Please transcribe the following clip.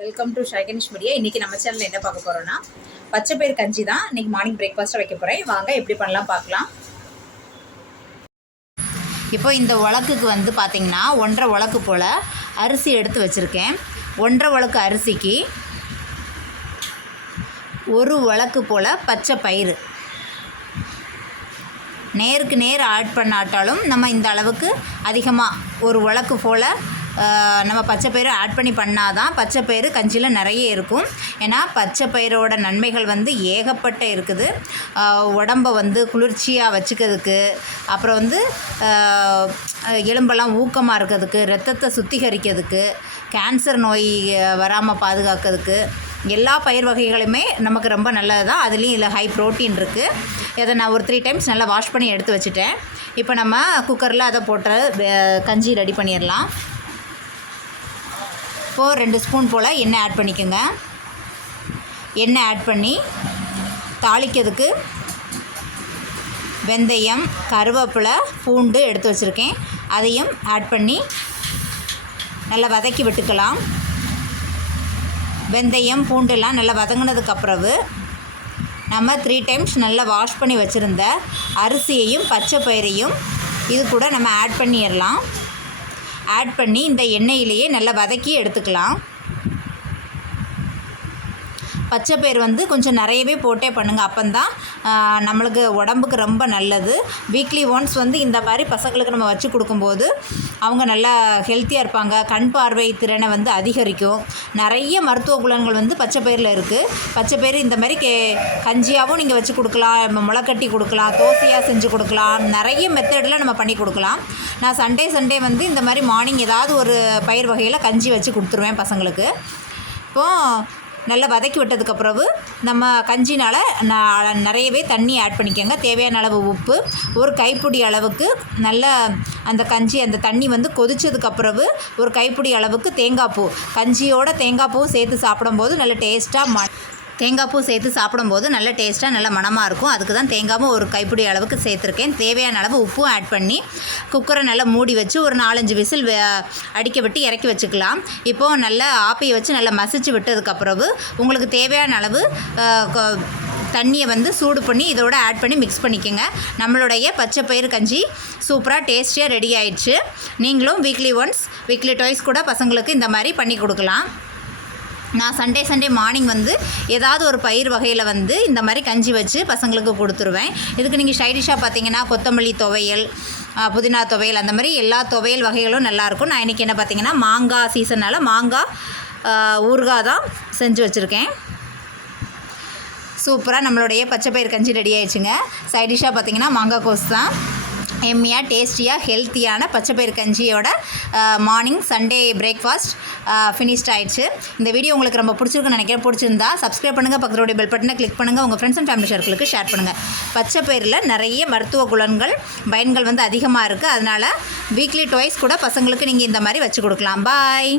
Welcome to ஷாகனிஷ் media இன்னைக்கு நம்ம சேனலில் என்ன பார்க்க போறோம்னா பச்சை பயிர் கஞ்சி தான் இன்னைக்கு மார்னிங் பிரேக்ஃபாஸ்ட்டாக வைக்க போறேன். வாங்க எப்படி பண்ணலாம் பார்க்கலாம். இப்போ இந்த உலக்குக்கு வந்து பார்த்தீங்கன்னா ஒன்றரை உலக்கு போல் அரிசி எடுத்து வச்சுருக்கேன். ஒன்றரை உலக்கு அரிசிக்கு ஒரு உலக்கு போல் பச்சை பயிறு. நேருக்கு நேர் ஆட் பண்ணாட்டாலும் நம்ம இந்த அளவுக்கு அதிகமாக ஒரு உலக்கு போல் நம்ம பச்சை பயிறு ஆட் பண்ணி பண்ணாதான் பச்சை பயிறு கஞ்சியில் நிறைய இருக்கும். ஏன்னா பச்சை பயிரோட நன்மைகள் வந்து ஏகப்பட்ட இருக்குது. உடம்பை உடம்ப வந்து குளிர்ச்சியாக வச்சுக்கிறதுக்கு அப்புறம் வந்து எலும்பெல்லாம் ஊக்கமாக இருக்கிறதுக்கு ரத்தத்தை சுத்திகரிக்கிறதுக்கு கேன்சர் நோய் வராமல் பாதுகாக்கிறதுக்கு எல்லா பயிர் வகைகளுமே நமக்கு ரொம்ப நல்லது தான் அதுலேயும் இதில் ஹை ப்ரோட்டீன் இருக்குது இதை நான் ஒரு த்ரீ டைம்ஸ் நல்லா வாஷ் பண்ணி எடுத்து வச்சுட்டேன். இப்போ நம்ம குக்கரில் அதை போட்டு கஞ்சி ரெடி பண்ணிடலாம். இப்போது ரெண்டு ஸ்பூன் போல் எண்ணெய் ஆட் பண்ணிக்கோங்க. எண்ணெய் ஆட் பண்ணி தாளிக்கிறதுக்கு வெந்தயம் கருவேப்பிலை பூண்டு எடுத்து வச்சுருக்கேன். அதையும் ஆட் பண்ணி நல்லா வதக்கி விட்டுக்கலாம். வெந்தயம் பூண்டெல்லாம் நல்லா வதங்கினதுக்கு பிறகு நம்ம த்ரீ டைம்ஸ் நல்லா வாஷ் பண்ணி வச்சுருந்த அரிசியையும் பச்சை பயிரையும் இது கூட நம்ம ஆட் பண்ணிடலாம். ஆட் பண்ணி இந்த எண்ணெயிலேயே நல்லா வதக்கி எடுத்துக்கலாம். பச்சை பயிர் வந்து கொஞ்சம் நிறையவே போட்டே பண்ணுங்கள் அப்போந்தான் நம்மளுக்கு உடம்புக்கு ரொம்ப நல்லது. வீக்லி ஒன்ஸ் வந்து இந்த மாதிரி பசங்களுக்கு நம்ம வச்சு கொடுக்கும்போது அவங்க நல்லா ஹெல்த்தியாக இருப்பாங்க. கண் பார்வை திறனை வந்து அதிகரிக்கும். நிறைய மருத்துவ குணங்கள் வந்து பச்சை பயிரில் இருக்குது பச்சை பயிர் இந்த மாதிரி கே கஞ்சியாகவும் நீங்கள் வச்சு கொடுக்கலாம். நம்ம முளைக்கட்டி கொடுக்கலாம். தோசையாக செஞ்சு கொடுக்கலாம். நிறைய மெத்தடில் நம்ம பண்ணி கொடுக்கலாம். நான் சண்டே சண்டே வந்து இந்த மாதிரி மார்னிங் ஏதாவது ஒரு பயிர் வகையில் கஞ்சி வச்சு கொடுத்துருவேன் பசங்களுக்கு. இப்போது நல்லா வதக்கி விட்டதுக்கு பிறகு நம்ம கஞ்சினால் நான் நிறையவே தண்ணி ஆட் பண்ணிக்கோங்க. தேவையான அளவு உப்பு ஒரு கைப்பிடி அளவுக்கு நல்ல அந்த கஞ்சி அந்த தண்ணி வந்து கொதிச்சதுக்கு பிறகு ஒரு கைப்பிடி அளவுக்கு தேங்காய் பூ. கஞ்சியோட தேங்காய் பூவும் சேர்த்து சாப்பிடும்போது நல்ல டேஸ்ட்டாக ம தேங்காய் பூ சேர்த்து சாப்பிடும்போது நல்ல டேஸ்ட்டாக நல்ல மணமாக இருக்கும். அதுக்கு தான் தேங்காவும் ஒரு கைப்பிடி அளவுக்கு சேர்த்துருக்கேன். தேவையான அளவு உப்பும் ஆட் பண்ணி குக்கரை நல்லா மூடி வச்சு ஒரு நாலஞ்சு விசில் அடிக்க விட்டு இறக்கி வச்சுக்கலாம். இப்போது நல்லா ஆப்பியை வச்சு நல்லா மசிச்சு விட்டதுக்கப்புறவு உங்களுக்கு தேவையான அளவு தண்ணியை வந்து சூடு பண்ணி இதோட ஆட் பண்ணி மிக்ஸ் பண்ணிக்கோங்க. நம்மளுடைய பச்சை பயிறு கஞ்சி சூப்பராக டேஸ்டியாக ரெடி ஆயிடுச்சு. நீங்களும் வீக்லி ஒன்ஸ் வீக்லி டாய்ஸ் கூட பசங்களுக்கு இந்த மாதிரி பண்ணி கொடுக்கலாம். நான் சண்டே சண்டே மார்னிங் வந்து ஏதாவது ஒரு பயிர் வகையில் வந்து இந்த மாதிரி கஞ்சி வச்சு பசங்களுக்கு கொடுத்துருவேன். இதுக்கு நீங்கள் சைடிஷாக பார்த்தீங்கன்னா கொத்தமல்லி துவையல் புதினா துவையல் அந்த மாதிரி எல்லா துவையல் வகைகளும் நல்லாயிருக்கும் நான் இன்றைக்கி என்ன பார்த்தீங்கன்னா மாங்காய் சீசனால் மாங்காய் ஊறுகாய் தான் செஞ்சு வச்சுருக்கேன். சூப்பராக நம்மளுடைய பச்சை பயிர் கஞ்சி ரெடி ஆயிடுச்சுங்க. சைடிஷாக பார்த்தீங்கன்னா மாங்காய் கோஸ் தான். எம்மியாக டேஸ்டியாக ஹெல்த்தியான பச்சைப்பயிறு கஞ்சியோட மார்னிங் சண்டே பிரேக்ஃபாஸ்ட் ஃபினிஷ்ட் ஆயிடுச்சு. இந்த வீடியோ உங்களுக்கு ரொம்ப பிடிச்சிருக்குன்னு நினைக்கிறேன். பிடிச்சிருந்தா சப்ஸ்கிரைப் பண்ணுங்கள் பக்கத்துடைய பெல் பட்டனை கிளிக் பண்ணுங்கள் உங்கள் ஃப்ரெண்ட்ஸ் அண்ட் ஃபேமிலி சர்க்கிளுக்கு ஷேர் பண்ணுங்கள் பச்சை பயிரில் நிறைய மருத்துவ குலன்கள் பயன்கள் வந்து அதிகமாக இருக்குது அதனால் வீக்லி டுவைஸ் கூட பசங்களுக்கு நீங்கள் இந்த மாதிரி வச்சு கொடுக்கலாம். பாய்